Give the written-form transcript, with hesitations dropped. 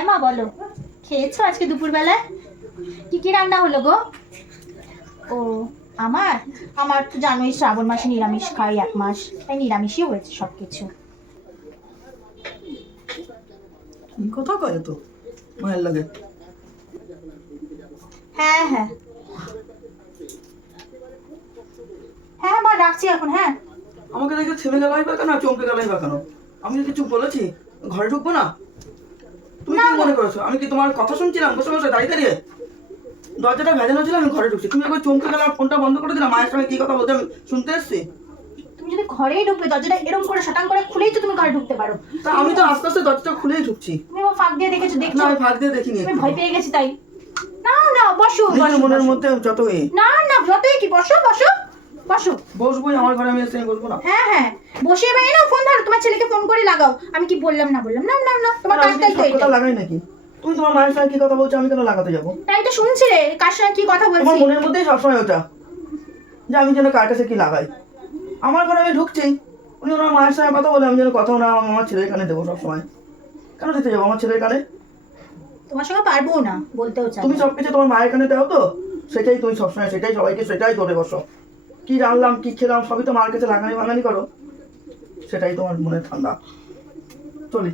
হ্যাঁ মা বলো, খেয়েছো আজকে দুপুরবেলায়? কি কি রান্না হলো গো? ও আমার আমার তো জানোই শ্রাবণ মাসে নিরামিষ খাই 1 মাস, তাই নিরামিষই হয়েছে সব কিছু। কি কথা কয় তো মায়ের লাগে? হ্যাঁ হ্যাঁ হ্যাঁ মা রাখছি এখন। হ্যাঁ আমাকে দেখে থেমে গেলাই বা কেন, চমকে গেলাই বা কেন? আমি কি কিছু বলেছি? ঘরে ঢুকবো না? তুমি না, কি মনে করেছো আমি কি তোমার কথা শুনছিলাম বসে বসে দাঁড়িয়ে দাঁড়িয়ে? দরজাটা ভেজানো ছিল, আমি ঘরে ঢুকছি, তুমি একবার চমকে গেলে আর ফোনটা বন্ধ করে দিলাম। মায়ের সঙ্গে কি কথা বলতে আমি শুনতে এসছি। তুমি যদি ঘরেই ঢুকবে দরজাটা এরকম করে শটাং করে খুলেই তো তুমি ঘরে ঢুকতে পারো। তা আমি তো আস্তে আস্তে দরজাটা খুলেই ঢুকছি। তুমি আমার ফাঁক দিয়ে দেখেছো? না, দেখছো? আমি ফাঁক দিয়ে দেখিনি। তুমি ভয় পেয়ে গেছি তাই। না না বসো নিজের বসো মনের বসো। মধ্যে যত না না যতই কি, বসো বসো বসো। বসবোই, আমার ঘরে আমি এসে বসবো না? হ্যাঁ হ্যাঁ বসে এবার নাও ফোন ধরো, তোমার ছেলেকে ফোন করে লাগাও। আমি কি বললাম না বললাম? না না না তোমার আমি কি কাজটাই তো সব কথা এটা। লাগাই নাকি? তুমি তোমার মায়ের সঙ্গে কি কথা বলছো, আমি কেন লাগাতে যাবো? তাই তো শুনছি রে, কার সঙ্গে কি কথা তোমার বলছি। মনের মধ্যেই সবসময় ওটা, যে আমি যেন কার কাছে কি লাগাই। আমার ঘরে আমি ঢুকছি, উনি ওনার মায়ের সঙ্গে কথা বলে আমি যেন কথা না আমার ছেলের কানে দেবো সবসময়। কেন দিতে যাবো আমার ছেলের কানে? তোমার সঙ্গে পারবো না, বলতেও চাই তুমি না। সবকিছু তোমার মায়ের কানে দাও তো, সেটাই তুমি সবসময় সেটাই সবাইকে সেটাই করে বসো। কি রান্নাম কি খেলাম সবই তো মার কাছে লাগানি ভাঙানি করো, সেটাই তোমার মনে ঠান্ডা। চলি।